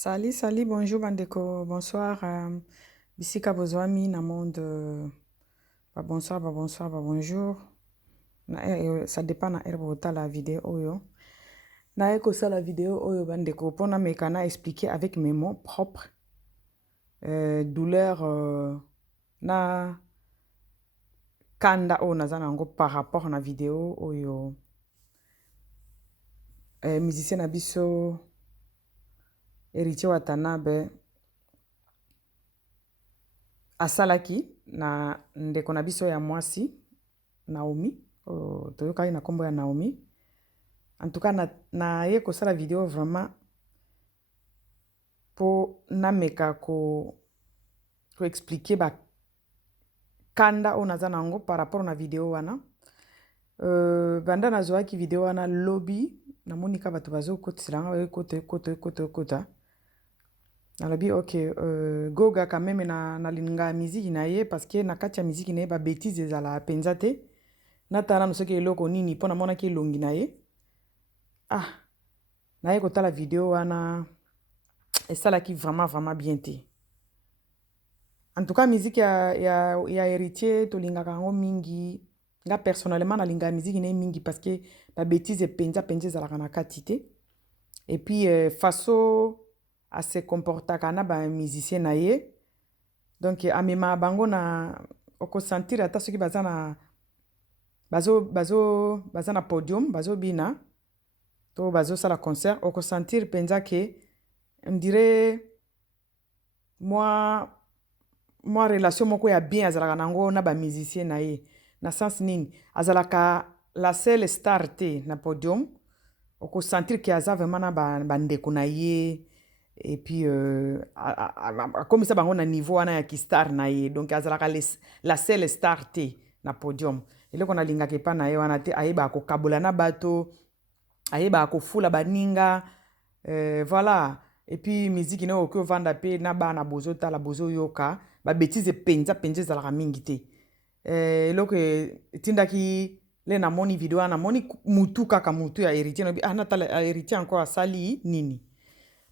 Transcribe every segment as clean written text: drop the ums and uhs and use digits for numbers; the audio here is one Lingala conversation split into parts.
Salut, salut, bonjour Bandeko, bonsoir. Bisika Bozwami, na monde. Bonsoir, bonsoir, bonjour. Ça dépend na herbe la vidéo oyo. Na eko ça la vidéo oyo Bandeko, pour na mekana expliquer avec mes mots propres. Douleur na kanda o nazana ngo par rapport na vidéo oyo. Musicien na biso Héritier Watanabe asalaki na ndeko na biso ya mwasi Naomi toyokai na kombo ya Naomi. En tout cas na ye kosala vidéo vraiment po nameka ko expliquer ba kanda o naza nango par rapport na vidéo wana. Banda nazwaki vidéo wana lobby namoni ka bato bazokotiselanga kota nalobi ok goga quand même na linga miziki na ye parce que na kati ya miziki na ye ba bêtise ezala penza te natala no soki eloko nini pona mona ki elongi na ye na ye kotala vidéo wana esalaki vraiment bien te. En tout cas miziki ya Héritier tolingaka yango mingi nga personnellement nalinga miziki na ye mingi parce que ba bêtise penza ezalaka na kati te et puis faso a se comportaka na ba musicien na ye donc amema bango na okosentir ata soki baza na podium bazobina to bazosala concert okosentir penza ke on dirait moi relation moko ya bien azalaka nango na ba musicien na ye na sens nini azalaka la seule star te na podium okosentir ke aza vraiment na bandeko na ye et puis akomisa bango na niveau wana ya kistar na ye donc azalaka la seule star te na podium eloko nalingaka epa na ye wana te ayebaka kokabola na bato ayebaka kofula baninga voilà et puis miziki na okoki ovanda pe na bana bozotala bozoyoka babétise penza ezalaka mingi te eloko etindaki le namoni video wana namoni mutu kaka mutu ya Héritier nobi natala Héritier encore asali nini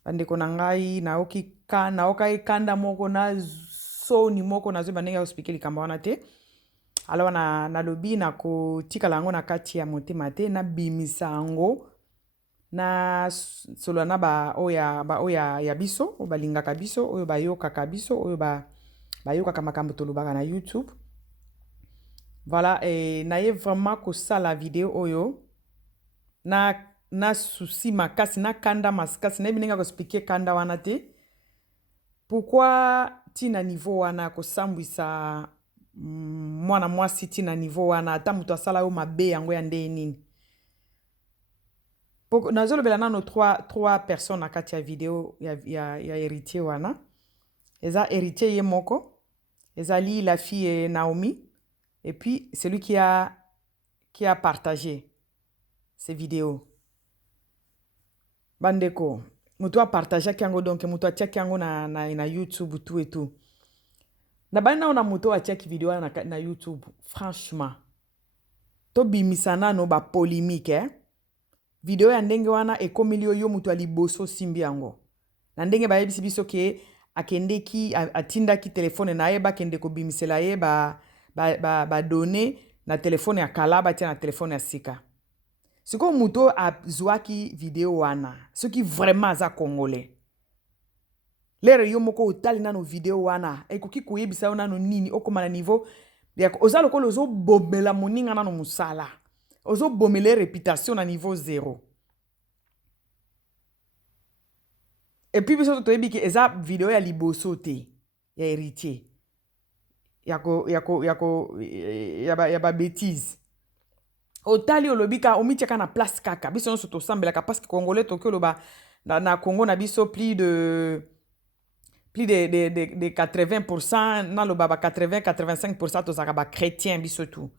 bandeko na ngai naokai kanda moko na soni moko nazoyeba ndenge ya kospike likambo wana te alors nalobi nakotikala yango na kati ya motema te nabimisa yango na solo na oyo ya biso oyo balingaka biso oyo bayokaka biso oyo bayokaka makambo tolobaka na YouTube. Voilà naye vraiment kosala video oyo na souci makasi na kanda makasi nayebi ndenge kospike kanda wana te pourquoi tina niveau wana kosambwisa mwana mwasi tina niveau wana ata moto asala yo mabe yango ya ndenge nini nazolobela nano trois personnes na kati ya video ya Héritier wana eza Héritier ye moko ezali la fille Naomi et puis celui qui a partagé ces vidéos bandeko mutu apartageaki yango donc mutu atiaki yango na YouTube tout et tout na bani nao na mutu atiaki video na YouTube franchement tobimisa nano bapolémique video ya ndenge wana ekomeli yo mutu aliboso simbi yango na ndenge bayebisi biso ke akendeki atindaki telefone na ye bakende kobimisela ye donné na telefone ya kala batia na telefone ya sika siko mutu azwaki video wana soki vraiment aza congolais lere yo moko otali nano video wana ekoki koyebisa yo nano nini okoma na niveau oza lokola ozobomela moninga nano musala ozobomela réputation na niveau 0 et puis biso toyebi ke eza video ya liboso te ya Héritier ya ba bêtise otali olobika omitiaka na place kaka biso nyonso tosambelaka parce que congolais toki oloba na Congo na biso plus de 80% naloba ba 80-85% tozalaka ba chrétien biso tout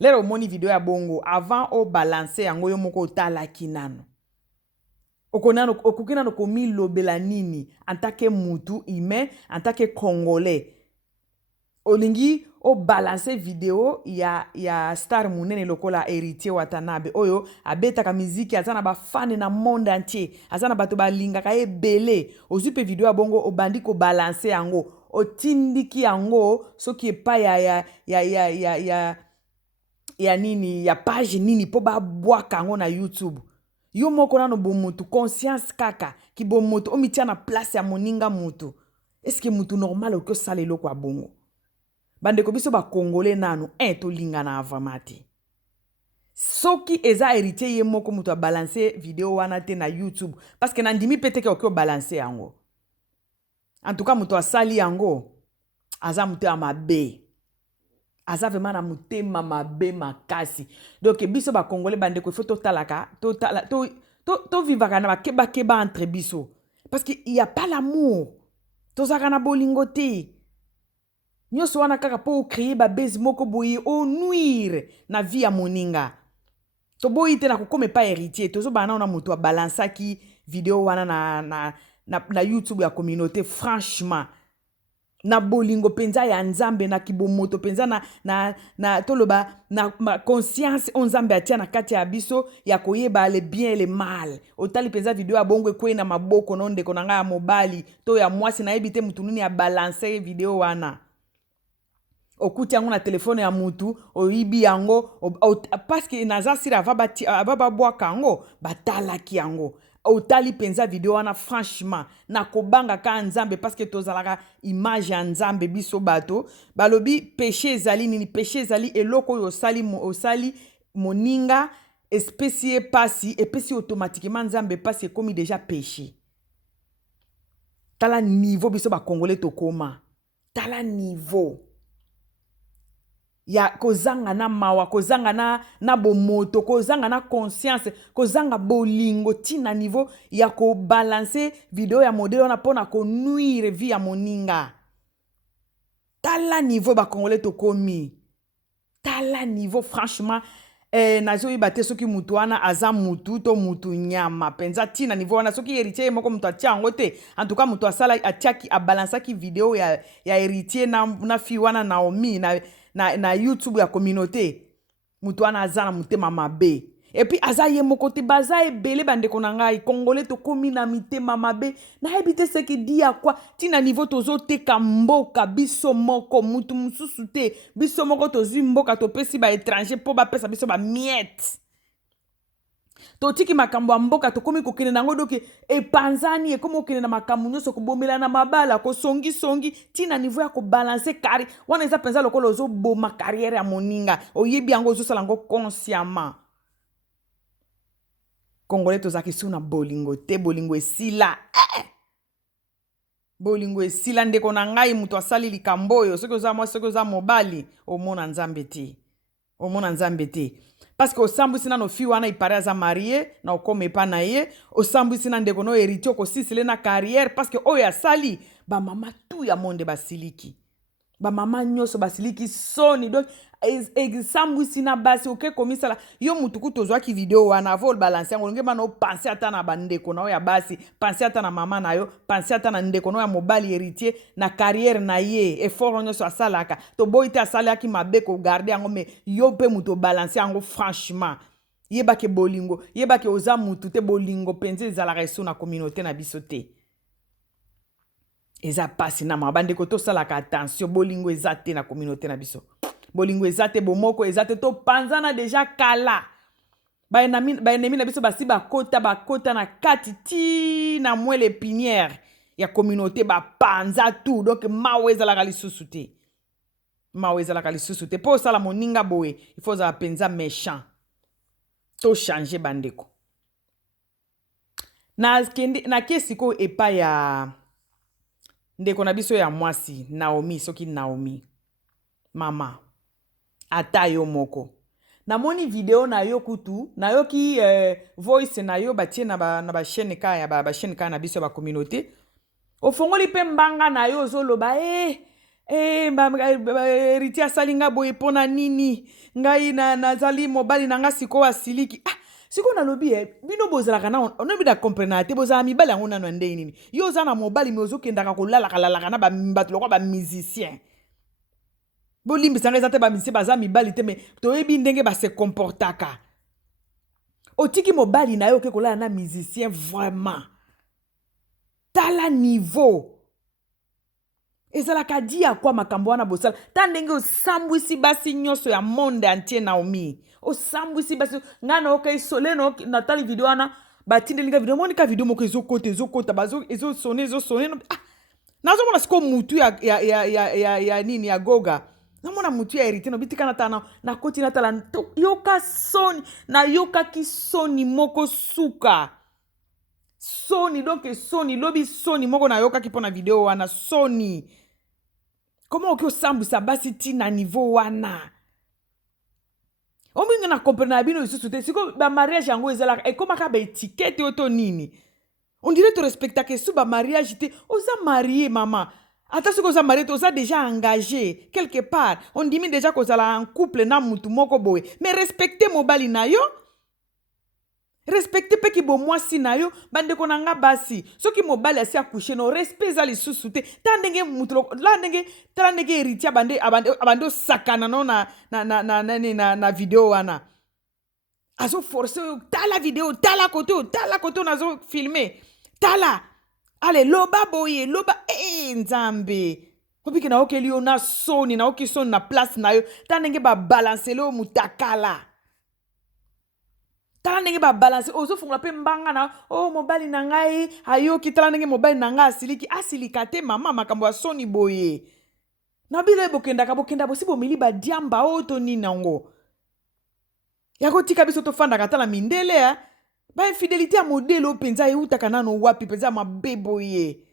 lero omoni video ya bongo avant o balance yango yo moko otalaki nano okoki nano komilobela nini en tant que mutu humain en tant que congolais olingi o balancer vidéo ya star munene lokola Héritier Watanabe oyo abetaka miziki azana ba fan na monde entier azana bato balingaka ebele ozwi pe vidéo ya bongo obandi ko balancer yango otindiki yango soki epa ya nini ya page nini po babwaka yango na YouTube yo moko nano bomutu conscience kaka ki bomutu omitia na place ya moninga mutu eske mutu normal okyo sala eloko ya bongo bandeko biso ba congolais nanu tolingana vraiment te soki eza Héritier ye moko mutu a balancer vidéo wana te na YouTube parce que nandimi peteke okyo balancer yango en tout cas mutu asali yango aza mutu ya mabe aza vraiment na mutema mabe makasi donc biso ba congolais bandeko faut totalaka to vivaka na bakeba entre biso parce que il y a pas l'amour tozaka na bolingo te nyonso wana kaka po créer ba base moko boye o nuire na vie ya moninga to boyi te na kokome pa Héritier tozo bana na mutu a balansaki vidéo wana na YouTube ya communauté franchement na bolingo penza ya nzambe na kibomoto penza na toloba na conscience on nzambe atia na kati ya biso ya koyeba le bien et le mal otali penza vidéo ya bongo ekwe na maboko no ndeko na nga ya mobali to ya mwasi na yebite mutu nini ya balancer vidéo wana okuti yango na telefone ya mutu oyibi yango parce que naza sira avaba bwaka yango batalaki yango otali penza vidéo wana franchement na kobanga ka nzambe parce que tozalaka image ya nzambe biso bato balobi péché ezali nini péché ezali eloko oyo osali moninga especie pasi epesi automatiquement nzambe pasi ekomi déjà péché tala niveau biso ba congolais tokoma tala niveau ya kozanga na mawa kozanga na bomoto kozanga na conscience kozanga bolingo tina niveau ya ko balancer vidéo ya modèle wana pona ko nuire vie ya moninga tala niveau ba congolais tokomi tala niveau franchement nazo ibate soki mutu wana aza mutu to mutu nyama penza tina niveau wana soki Héritier moko mutu atia yango te en tout cas mutu asala atiaki a balansaki vidéo ya Héritier na fi wana Naomi na YouTube ya communauté mutu wana aza na mutema mabe et puis aza ye moko te baza ebele bandeko na ngai congolais tokomi na mitema mabe na hebite ce qui dit à quoi tina niveau tozo teka mboka biso moko mutu mususu te biso moko tozwi mboka topesi ba étranger po ba pesa biso ba miette totiki makambo ya mboka tokomi kokende nango doke epanzani ekomi okende na makambo nyonso kobomela na mabala kosongi tina niveau ya kobalancer kari wana eza penza lokolo ozoboma carrière ya moninga oyebi yango ozosala yango consciemment congolais tozaki su na bolingo te bolingo esila bolingo esila ndeko na ngai mutu asali likambo oyo soki oza mwasi soki oza mobali omona nzambe te parce que osambwisi na no fi wana ipare aza marie na okome pa na ye osambwisi na ndeko no Héritier okosisile na carrière parce que oyo asali bamama tu ya monde basiliki bamama nyonso basiliki soni donc esambwisi na basi oke komisala yo mutu ku tozwaki vidéo wana avo balancer yango olonge bana opense ata na bandeko na oyo ya basi pense ata na mama na yo pense ata na ndeko na oyo ya mobali Héritier na carrière na ye effort nyonso asalaka toboyi te asalaki mabe kogarde yango me yo mpe mutu obalancer yango franchement yebake bolingo yebake oza mutu te bolingo penza ezalaka eso na communauté na biso te eza pasi na mabandeko tosalaka attention bolingo eza te na communauté na biso bolingo eza te bomoko eza te topanzana deja kala baennemi na biso basi bakota na kati ti na mwele pinière ya communauté bapanza tout donc mawe ezalaka lisusu te po osala moninga boye il faut ozala penza méchant to changer bandeko na kesiko epa ya ndeko na biso ya mwasi Naomi soki Naomi mama ata yo moko namoni video na yo kutu na yo ki voice na yo batie na ba chaîne ka ya ba chaîne ka na biso ba communauté ofongoli pe mbanga na yo zoloba Héritier asalinga boye pona nini ngai nazali mobali na nga siko asiliki siko nalobi bino bozalaka na onobi da comprendre te bozala mibali yango nano ndenge nini yo oza na mobali me ozokendaka kolalaka na bato lokwa ba musicien bolimbisanga eza te bamisie baza mibali te me toyebi ndenge base comportaka otiki mobali na yo oke kolala na musicien vraiment tala niveau ezalaka di ya kwa makambo wana bosala ta ndenge osambwisi basi nyonso ya monde entier Naomi osambwisi basi nga na oka isole natali video wana batindelinga video monika video moko ezokota ezosone nazomona siko mutu ya nini ya Goga namona mutu ya Héritier no bitika natana na koti natala yoka soni na yoka ki soni moko suka soni donc soni lobi soni moko na yoka ki pona video wana soni comment oki osambwisa basi ti na niveau wana omingi na comprendre bino lisusu te siko ba mariage yango ezalaka ekomaka ba étiquette oto nini on dirait to respecta que sous ba mariage te oza marié mama ata siko oza marié oza déjà engagé quelque part on dit déjà que ozala en couple na mutu moko boye mais respecter mobali na yo respecter pe ki bo mwasi na yo bandeko na nga basi soki mobali asi akouche no respect za lisusu te ta ndenge mutu la ndenge tala ndenge Héritier abande sakana no na video wana azo forcer tala video tala koto nazo filmer tala ale loba boye loba nzambe kopiki na okeli yo na soni na oki soni na place na yo ta ndenge ba balancer lo mutakala tala ndenge ba balance ozo fungula pe mbanga na mobali na ngai ayoki tala ndenge mobali na ngai asilika te mama makambo ya soni boye na bile bokenda bosi bomili ba diamba oto nini nango yako tika biso to fanda katala mindele ya ba infidélité ya modèle openza eutaka nano wapi penza mabe boye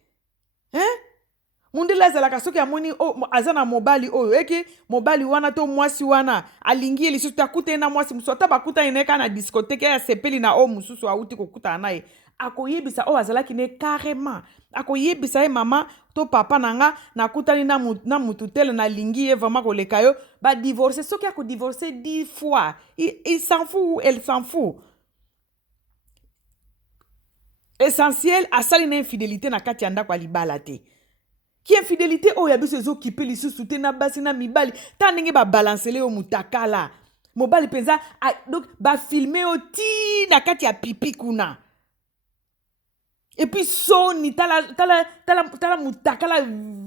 mundele azalaka soki amoni azana mobali oyo eke mobali wana to mwasi wana alingi lisusu takute na mwasi musu ata bakuta ineka na discothèque ya sepeli na mususu auti kokuta naye akoyebisa azalaki ne carrément akoyebisa mama to papa nanga nakutani na mutu tele na lingi ye vraiment koleka yo ba divorcer soki akodivorcer 10 fois il s'en fout elle s'en fout essentiel asali na infidélité na kati ya ndako alibala te ki infidélité ya biso ezokipe lisusu te na basi na mibali ta ndenge babalancele yo mutakala mobali penza donc bafilme yo ti na kati ya pipi kuna et puis soni tala mutakala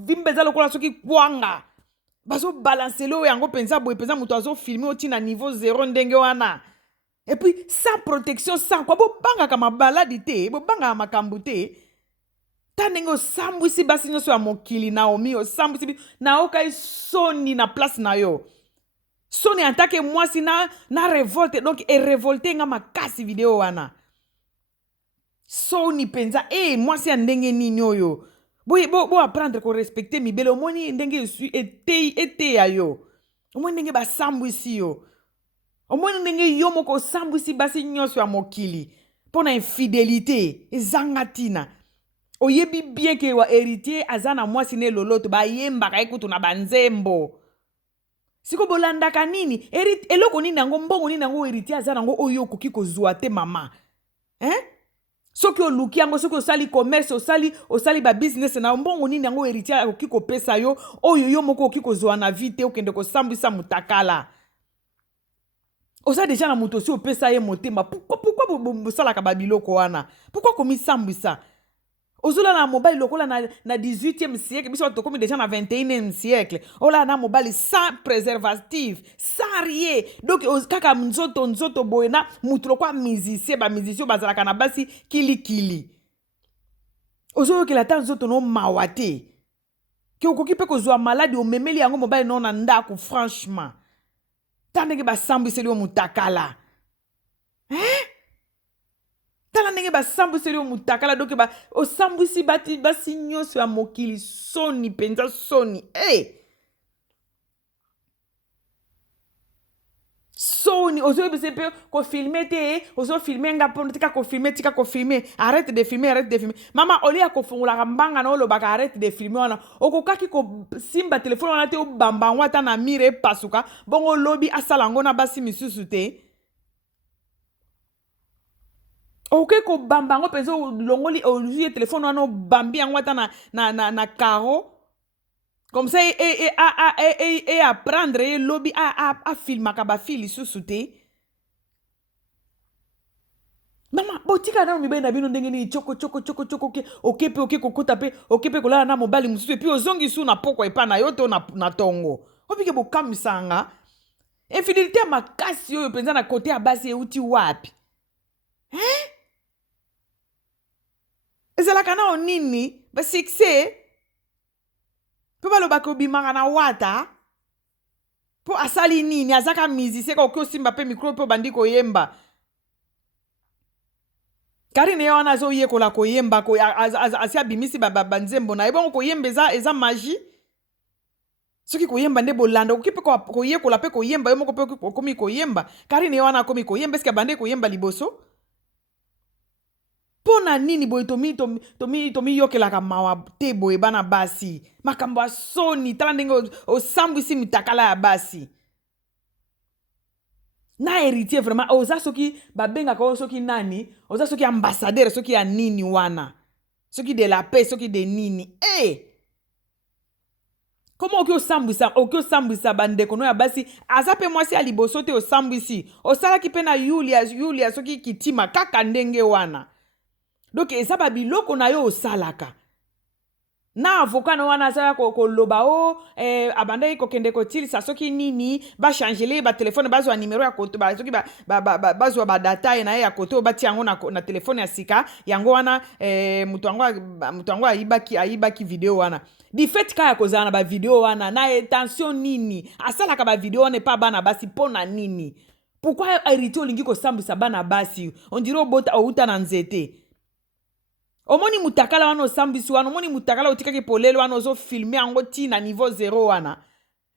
vimbe eza lokola soki kwanga bazobalancele yo yango penza boye penza moto azofilme yo ti na niveau 0 ndenge wana et puis sans protection sans quoi bobangaka mabaladi te bobangaka makambo te ta ndenge osambwisi basi nyonso ya mokili Naomi osambwisi na okai soni na place na yo soni antake mwasi na revolte donc révolté nga makasi video wana soni penza mwasi ya ndenge nini oyo bo apprendre ko respecter mibele omoni ndenge eteya yo omoni ndenge basambwisi yo omoni ndenge yo moko osambwisi basi nyonso ya mokili pona infidélité ezanga tina oyebi bien ke wa Héritier azana mwasi ne loloto bayembaka ekutu na banzembo siko bolandaka nini eloko nini yango mbongo nini yango Héritier azana ngo oyo okoki kozwa te mama soki oluki yango soki osali commerce osali ba business na mbongo nini yango Héritier akoki kopesa yo oyo yo moko okoki kozwa na vie te okende kosambwisa mutakala oza deja na moto osi opesa ye motema pourquoi bosalaka babiloko wana pourquoi komisambwisa ozola na mobali lokola na 18e siècle biso tokomi déjà na 21e siècle ola na mobali sans préservatif sans rien donc kaka nzoto boye na mutu lokwa musicien bazalaka na basi kilikili ozoyokela ta nzoto no mawa te ke okoki mpe kozwa maladi omemeli yango mobali no na ndako franchement ta ndenge basambwiseli yo mutakala tala ndenge basambwiseli yo mutakala donc osambwisi basi nyonso ya mokili soni penza soni soni ozoyebisa mpe kofilme te ozofilme nga mpo tika kofilme arrête de filmer mama olia kofungolaka mbanga na olobaka arrête de filmer wana okokaki kosimba telefone wana te obamba yango ata na mire epasuka bongo olobi asala yango na basi misusu te oke kobamba yango mpenza olongoli oluye telefone wana obambi yango ata na karo Comme ça, et apprendre et lobby à filmer kaba fili sous te. Mama, botika na mi bena bino ndenge ni choko ke okepe kokota pe okepe kolala na mobali mususu et puis ozongi su na poko epa na yoto na tongo. Obike bokamisanga. Infidélité makasi oyo penza na côté ya basi euti wapi? Hein? Ezalaka na onini ba succès po baloba ko bimaka na wata po asali nini azaka musicien ko simba pe micro po bandi ko yemba. Karine yo wana zo yekola ko yemba ko asia bimisi banzembo na ebongo ko yemba eza magie. Soki ko yemba nde bolanda okipe ko yekola pe ko yemba yo moko pe komi ko yemba. Karine yo wana komi ko yemba eske bande ko yemba liboso. Pona nini boy tomi yokelaka mawa te boy bana basi. Makambo asoni tala ndenge osambwisi mitakala ya basi. Na héritier vraiment oza soki babengaka o soki nani oza soki ambassadeur soki ya nini wana soki de la paix soki de nini comment oki osambwisa bandeko no ya basi aza pe mwasi ya liboso te osambwisi osalaki pe na Yulia soki kitima kaka ndenge wana donc eza babiloko na yo osalaka na avocat no wana za ko loba abandai ko kende ko tilisa soki nini ba changer ba téléphone bazwa numéro ya koto ba soki bazwa ba data na ya koto ba tiango na téléphone ya sika yango wana mutu wango ayibaki video wana di fait ka ya kozana ba video wana na intention nini asalaka ba video wana pa bana basi pona nini pourquoi héritier olingi ko sambisa bana basi on dirait obota outa na nzete. Omoni mutakala wana osambisi wana, omoni mutakala otikaki polelo wana ozo filmer ango ti na niveau 0 wana.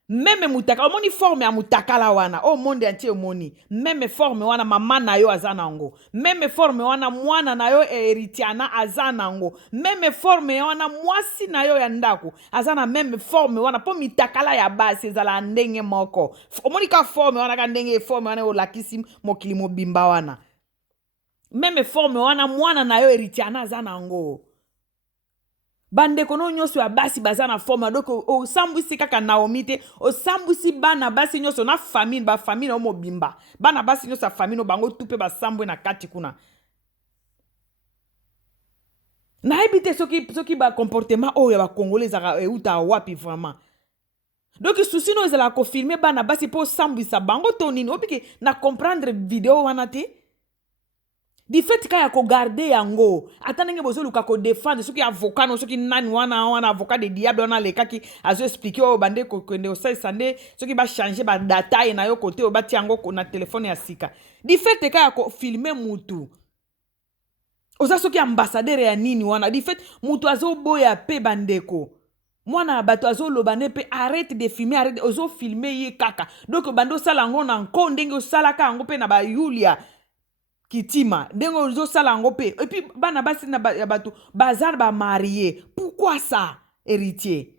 Meme mutakala, omoni forme ya mutakala wana, o monde entier omoni. Meme forme wana mama na yo azana ango. Meme forme wana mwana na yo eritiana azana ango. Meme forme wana mwasi na yo ya ndako. Azana meme forme wana po mitakala ya basi ezala ndenge moko. Omoni ka forme wana ka ndenge forme wana olakisi mokili mobimba wana. Meme forme wana mwana na yo eritiana azana ango. Bandeko no nyoso ya basi bazana forme donc o sambwisi kaka Naomi te o sambwisi bana basi nyoso na famille ba famille o mobimba bana basi nyoso ya famille no bango tupe ba sambwe na kati kuna na ebite soki ba comportement oyo ba congolais za euta wapi vraiment donc souci no ezala ko filmer bana basi po sambwisa bango tonini obike na comprendre video wana te. Di fait ka ya ko garder yango atanenge bozoluka ko défendre soki avocat no soki nani wana avocat de diable wana le kaki azo expliquer o bande ko kwende o sande soki ba changer ba data na yo côté o bati yango ko na téléphone ya sika. Di fait ka ya ko filmer mutu oza soki ambassadeur ya nini wana di fait mutu azo boya pe bandeko mwana bato azo lobane pe arrête de filmer arrête ozo filmer ye kaka donc bando sala ngo na nko ndenge o sala ka ngo pe na ba Yulia kitima dengo ozo sala ngo pe et puis bana basi na bato bazar ba marié pourquoi ça héritier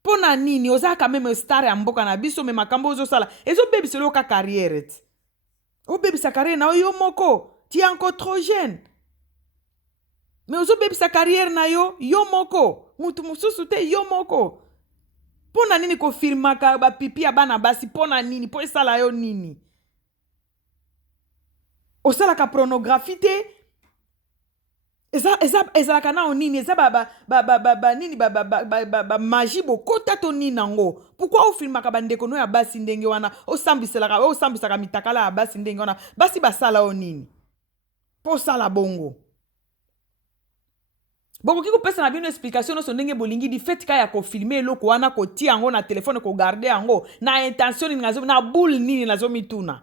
pona nini oza quand même star ya mboka na biso me makambo ozo sala ezo baby selo ka carrière o baby sa carrière na yo moko ti encore trop jeune mais ozo baby sa carrière na yo moko mutu mususu te yo moko pona nini ko filmaka ba pipi ya bana basi pona nini po esala yo nini osalaka pornographie te ezalaka na onini eza nini magie bokota to nini nango pourquoi ofilmaka bandeko no ya basi ndenge wana osambisaka mitakala ya basi ndenge wana basi basala o nini po sala bongo bokoki kopesa na bino explication no so ndenge bolingi di fait ka ya ko filmer eloko wana ko ti yango na telefone ko garder yango na intention nini na boule nini nazo mituna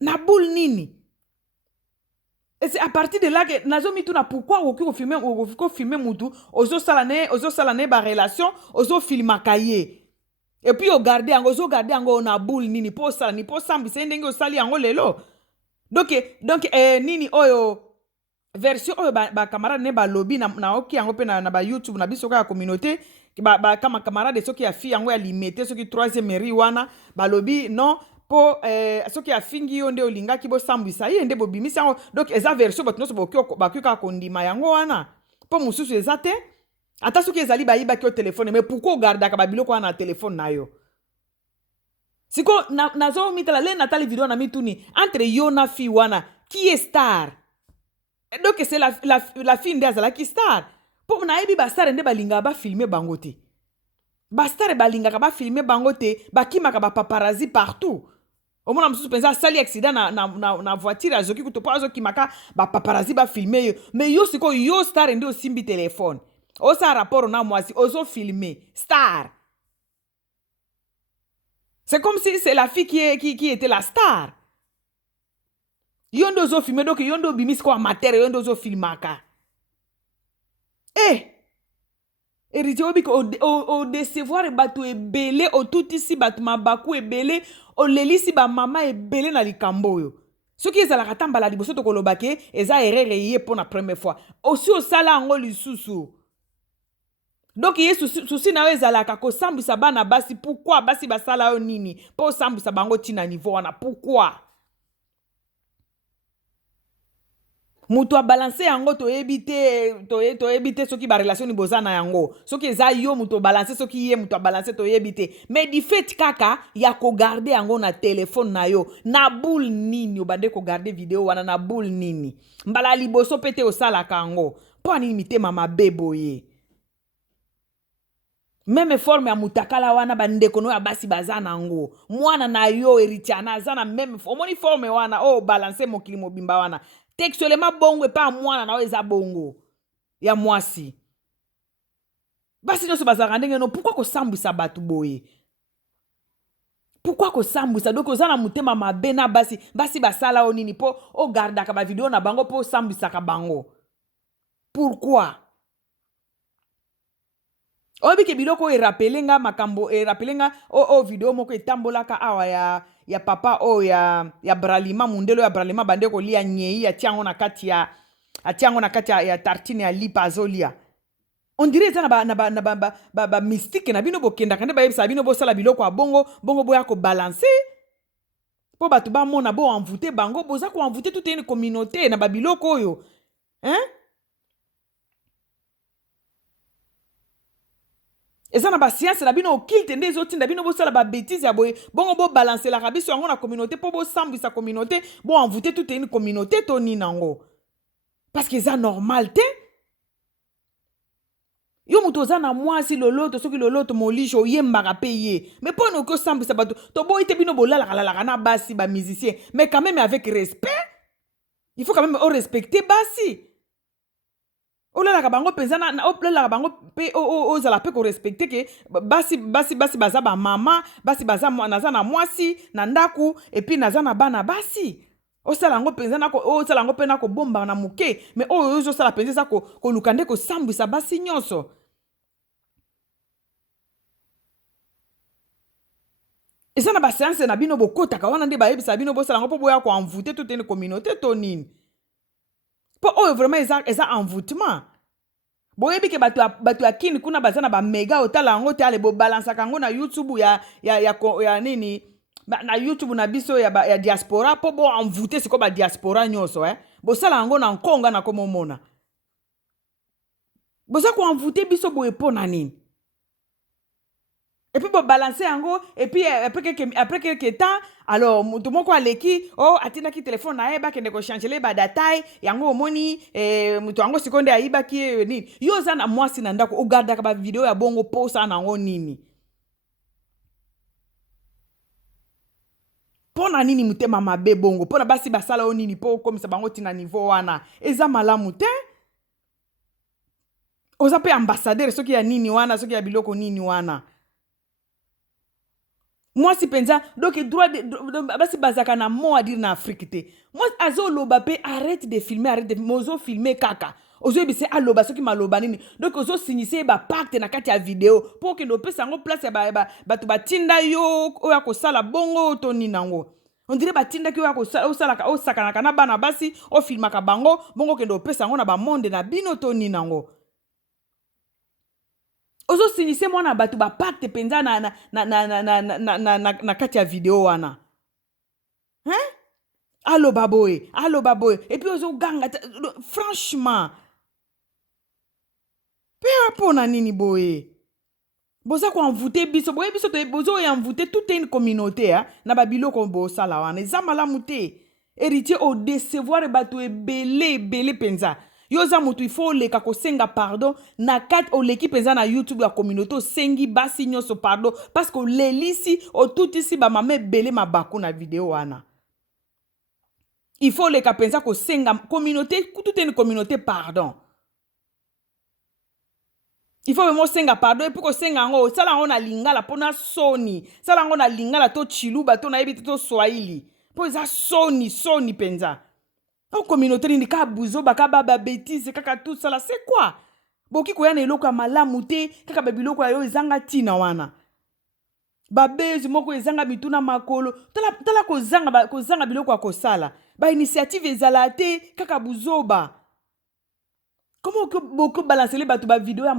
na boule nini. Et c'est à partir de là que nazo mituna pourquoi ko filmer mutu ozo sala ne ba relation ozo filmaka ye et puis o garder yango na boule nini po sala ni po sambi se ndenge o sali yango lelo donc nini oyo version oyo ba camarade ne ba lobby na oki yango pe na ba YouTube na biso ka communauté ba kama camarade soki ya fi yango ya limité soki 3e mairie wana ba lobby non po soki ya fingi yo nde olingaki bo sambwisa ye nde bo bimisa yango donc eza version bato nyonso bakyoka kondima yango wana po mususu eza te ata soki ezali bayibaki yo telefone mais pourquoi ogardaka babiloko wana na telefone na yo siko nazomitala le natali video na mituni entre yo na fille wana qui est star donc c'est la fille nde azalaki star mpo nayebi bastar nde balingaka bafilme bango te bastar balingaka bafilme bango te bakimaka bapaparazi partout omona mosusu mpenza asali accident na voiture azoki kutu mpo azokimaka bapaparazi bafilme yo mais yo sikoyo yo star nde osimbi telefone osala rapport na mwasi ozofilme star. C'est comme si c'est la fille qui était la star. Yondo zo filmé donc yondo bimis ko amateur yondo zo filmaka. Héritier obi ko o décevoir batu ebele o tout ici batu mabaku ebele o lelisi ba mama ebele na likambo yo. Soki ezalaka tambala liboso to kolobake eza erreur ye pour la première fois. Aussi o sala ngo lisusu. Donc yesu souci na ezalaka ko sambisa bana basi pourquoi basi basala yo nini po sambisa bango tina niveau wana pourquoi mutu a balancer yango to ebite soki ba relation ni bozana yango soki eza yo mutu balancer soki ye mutu a balancer to ebite mais di fait kaka ya ko garder yango na téléphone na yo na boule nini obande ko garder vidéo wana na boule nini mbala liboso pete osala kango po ani mitema mabeboye. Même forme ya mutakala wana bandeko no ya basi bazana ngo mwana na yo eritiana azana même omoni forme wana balance mokili mobimba wana textuellement bongo epa mwana na eza bongo ya mwasi basi nyonso bazaka ndenge no pourquoi kosambwisa batu boye pourquoi kosambwisa donc ozana mutema mabe na basi basala o nini po ogardaka ba video na bango po sambwisaka bango pourquoi obike biloko erapelenga makambo erapelenga video moko etambolaka awa ya papa ya bralima mundelo ya bralima bande ko lia nyei atiango na kati ya tartine ya lipa azolia on dirait ça na mystique na bino bokenda kande ba yebisa bino bosala biloko a bongo boya ko balancer po batu ba mona bo envoûter bango boza ko envoûter toute une communauté na ba biloko oyo eza na ba science na bino okilte nde ezotinda bino bosala ba bêtise ya boye bongo bo balancer la biso yango na communauté po bo sambwisa communauté bo envoûter toute une communauté to ni nango parce que eza normal te yo muto za na mwasi loloto soki loloto molisho yembaka pe ye mais po no ko sambwisa bato to bo ite bino bolala na basi ba musicien mais quand même avec respect il faut quand même respecter basi olala bango penzana na olala bango pe ozala pe ko respecter ke basi baza ba mama basi baza naza na mwasi na ndaku et puis naza na bana basi osala ngo penzana ko osala ngo pena ko bomba na muke mais ozo sala penzesa ko lukande ko sambwisa basi nyonso eza na ba séance na bino bokota ka wana nde ba yebisa bino bosala ngo po boya ko envoûter toute une communauté to nini po vraiment eza envoûtement boyebi ke batu ya kini kuna bazana ba mega otala yango te ale bo balance kango na YouTube ya nini na YouTube na biso ya diaspora po bo envoûter siko ba diaspora nyonso bo sala yango na nkonga na komomona boza ko envoûter biso boye po na nini et puis bo balancer yango et puis après quelques temps alors mutu moko aleki atinaki téléphone na ye bakende ko changer ba dataille yango omoni mutu yango sikonde ayibaki nini yo za na mwasi na ndako ogardaka ba video ya bongo posa nango nini pona nini mutema mabe bongo pona basi basala o nini po komisa bango tina niveau wana eza malamu te oza pe ambassadeur soki ya nini wana soki ya biloko nini wana moi si penza donc droit basi bazaka na mot à dire na Afrique te moi azo loba pe arrête de filmer mozo filmer kaka ozo bise aloba soki maloba nini donc ozo signifier ba pacte na kati ya vidéo pour que no pesa ngo place ya batu batinda yo oya ko sala bongo to ninango on dirait batinda ki oya ko sala ka osakana na bana basi o filmaka bango bongo ke no pesa ngo na ba monde na bino to ninango ozo sinise mwana batu ba pacte penza na kati ya video wana allo baboy et puis ozo ganga franchement pona nini boye boza ko envoûter biso boye biso te bozo ya envoûter toute une communauté na babiloko bo sala wana eza malamu te héritier o décevoir bato ebele penza yo za mutu il faut leka kosenga pardon na kat oleki penza na YouTube ya communauté osengi basi nyonso pardon parce que lelisi otutisi bamama ebele mabaku na video wana il faut leka penza kosenga communauté toute une communauté pardon il faut vraiment senga pardon et puis ko senga ngo sala ngo na lingala pona soni sala ngo na lingala to chiluba to na yebi to swahili po za soni penza o communauté ni ka buzo baka baba bêtise kaka tout ça là c'est quoi boki ko yana eloko malamu te kaka babiloko yo ezanga tina wana babezi moko ezanga bituna makolo tala ko zanga biloko ya kosala ba initiative ezala te kaka buzoba. Comment beaucoup balancer les bateaux ba vidéo ya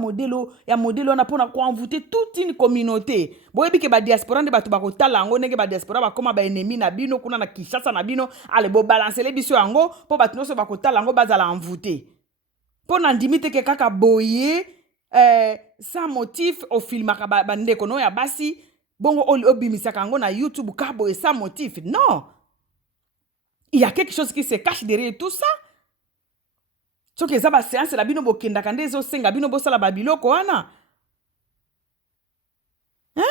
modèle on a pour envoûter toute une communauté. Boyebi ke ba diaspora de bateau ba ko talango nenge ba diaspora ba koma ba ennemi na bino kuna na Kinshasa na bino ale bo balancer les biso yango po bato no so ba ko talango bazala envoûter. Po na ndimite ke kaka boye sans motif au film ka ba ndeko no ya basi bongo obimisa kango na YouTube ka boye sans motif. Non. Il y a quelque chose qui se cache derrière tout ça. Soki eza ba séance la bino bokenda kande zo senga bino bosala babiloko wana. Hein?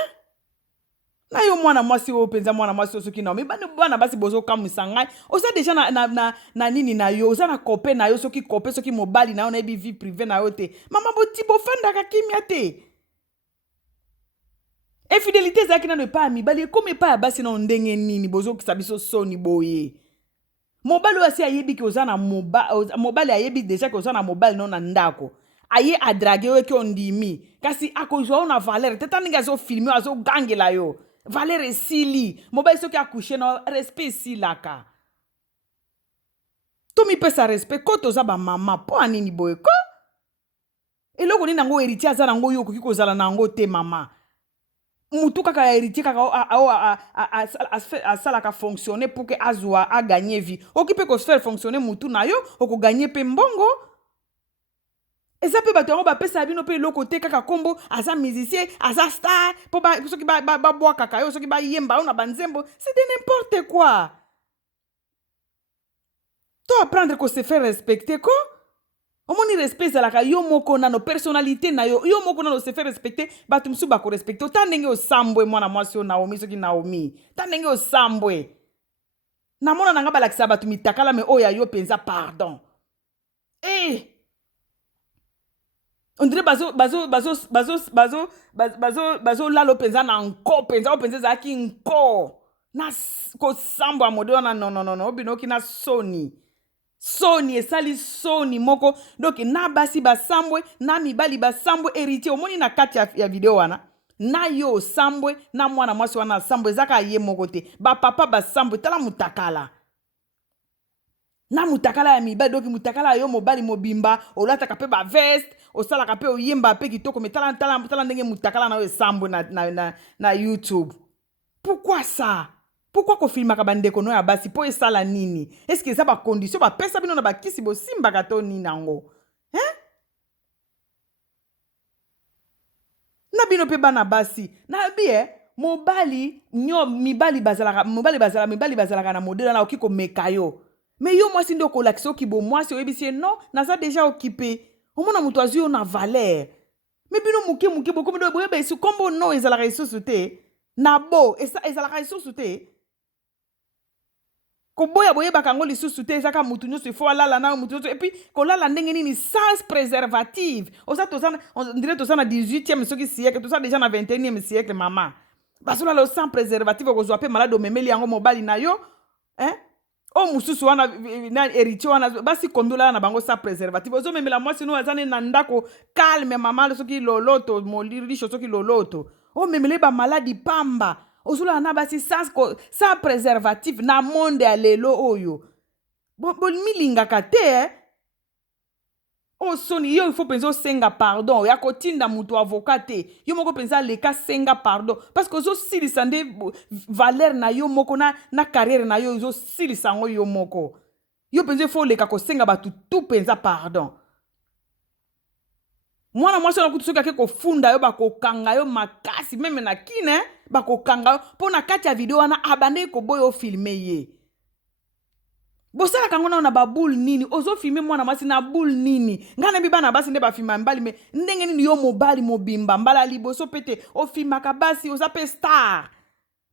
Na yo mwana mwasi o penza mwana mwasi soki na mi bana basi bozo kamwisa ngai. Oza déjà na nini na yo, oza na copain na yo soki copain soki mobali na yo na ebi vie privée na yo te. Mama boti bofanda ka kimia te. Infidélité za kina ne pas mibali comme pas basi na ndenge nini bozo kisabiso soni boye. Mobali wasi ayebi ki oza na mobali ayebi deja ki oza na mobali non na ndako. Aye adrage we ki ondimi. Kasi akozwa na valeur. Teta ninga zo filmer azo gangela yo. Valeur esili. Mobali soki akouche no respect silaka. To mi pesa respect ko toza ba mama po anini boye ko. Eloko ni nango héritier aza nango yo koki kozala nango te mama. Mutu kaka héritier kaka a salaka fonctionner pour que azwa a gagner vie. Okipe ko faire fonctionner mutu na yo, oko gagner pe mbongo. Eza pe bato ba pesa bino pe loko te kaka kombo aza musicien, aza star, po ba soki ba boa kaka yo, soki ba yemba na banzembo, c'est de n'importe quoi. To apprendre ko se faire respecter ko omoni respect zalaka yo moko na no personnalité na yo moko na no se fait respecter bato msu ba ko respecter ta ndenge osambwe mwana mwasi o Naomi soki Naomi ta ndenge osambwe na mona nanga balakisa bato mitakala me oya yo penza pardon on dirait bazo lalo penza na nko penza o penza zaki nko na ko sambwa modelo na non obinoki na Soni esali soni moko donc na basi basambwe na mibali basambwe héritier omoni na kati ya video wana na yo sambwe na mwana mwasi wana sambwe zaka ye moko te ba papa basambwe tala mutakala na mutakala ya mibali donc mutakala yo mobali mobimba olata kape ba veste osala kape oyemba pe kitoko mais tala ndenge mutakala na yo sambwe na YouTube. Pourquoi ça? Pourquoi ko filma ka bandeko no ya basi po esala nini? Est-ce que ça ba condition ba pesa bino na ba kisi bo simba ka to nini nango? Hein? Na bino pe bana basi. Na bi mobali nyo mibali bazalaka na modèle na okiko mekayo. Mais yo mwasi ndo ko lakso ki bo mwasi oyebisi non, na ça déjà occupé. Omona mutu azu yo na valeur. Mais bino muke bo comme do boye ba su kombo no ezalaka isusu te. Na bo ezalaka isusu te. Ko boya boye bakango lisusu te ezaka mutu nyonso ifo alala na mutu nyonso et puis ko lala ndenge nini sans préservative. Osa on dirait toza na 18e siècle, toza déjà na 21e siècle mama. Basola lo sans préservative ko zwa pe malade o memeli yango mobali na yo, hein? O mususu wana na héritier wana basi kondola na bango sans préservative. Ozo memela mwasi no azane na ndako calme mama soki loloto moliri soki loloto. O memele ba maladi pamba. Ozula na basi sans préservatif na monde ya lelo oyo. Milinga kate o soni yo il faut penser senga pardon ya kotinda mutu avocat te. Yo moko penser le cas senga pardon parce que zo silisande valeur na yo moko na carrière na yo zo silisango yo moko. Yo penser faut le cas ko senga batu tout penser pardon. mwana mwasi na kutu soki ake kofunda yo bakokanga yo makasi meme na kine bakokanga yo mpo na kati ya video wana abande koboya ofilme ye bosalaka ngo nao na babule nini ozofilme mwana mwasi na bule nini ngai nayebi bana basi nde bafilma mbali me ndenge nini yo mobali mobimba mbala liboso pete ofilmaka basi oza mpe star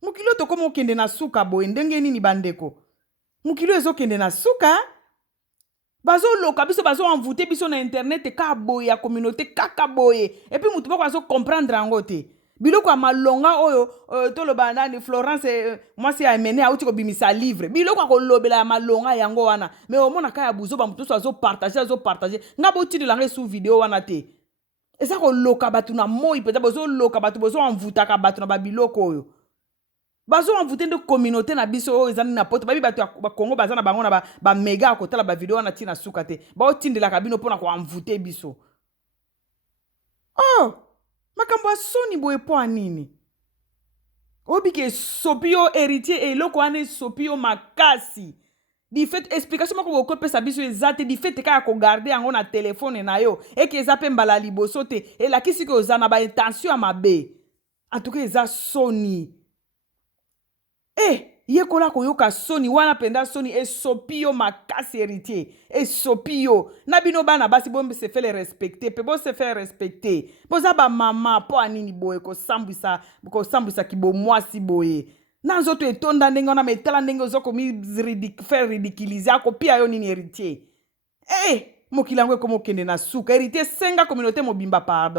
mokili oyo tokoma okende na suka boye ndenge nini bandeko mokili oyo ezokende na suka bazoloka biso bazoenvoute biso na internet ka boye ya communauté kaka boye epuis mutu moko azokomprendre yango te biloko ya malonga oyo toloba nani Florence mwasi ya emene auti kobimisa livre biloko ya kolobela ya malonga yango wana me omona ka ya buzoba mutu so azopartage nga botindela nga sous video wana te eza koloka bato na moi mpenza bozoloka bato bozoenvoutaka bato na babiloko oyo bazoenvoute nde communauté na biso oyo ezali na poto babi bato ya Congo baza na bango na bamega ya kotala bavideo wana ntina suka te baotindelaka bino mpona koenvoute biso oh makambo ya soni boye po anini obiki esopi yo héritier eloko wana esopi yo makasi di fait explication moko bokopesa biso eza te di fait kaka kogarde yango na telefone na yo eke eza mpe mbala liboso te elakisi ke oza na baintention ya mabe antuka eza soni yekola koyoka soni wana penda soni esopi yo makasi héritier esopi yo na bino bana basi bo se fait les respecter pe bo se fait respecter boza ba mama po anini boye kosambwisa kibomwasi boye na nzoto etonda ndenge wana metala ndenge ozokomi faire ridiculiser akopia yo nini héritier mokili yango ekoma okende na suka héritier senga communauté mobimba pardon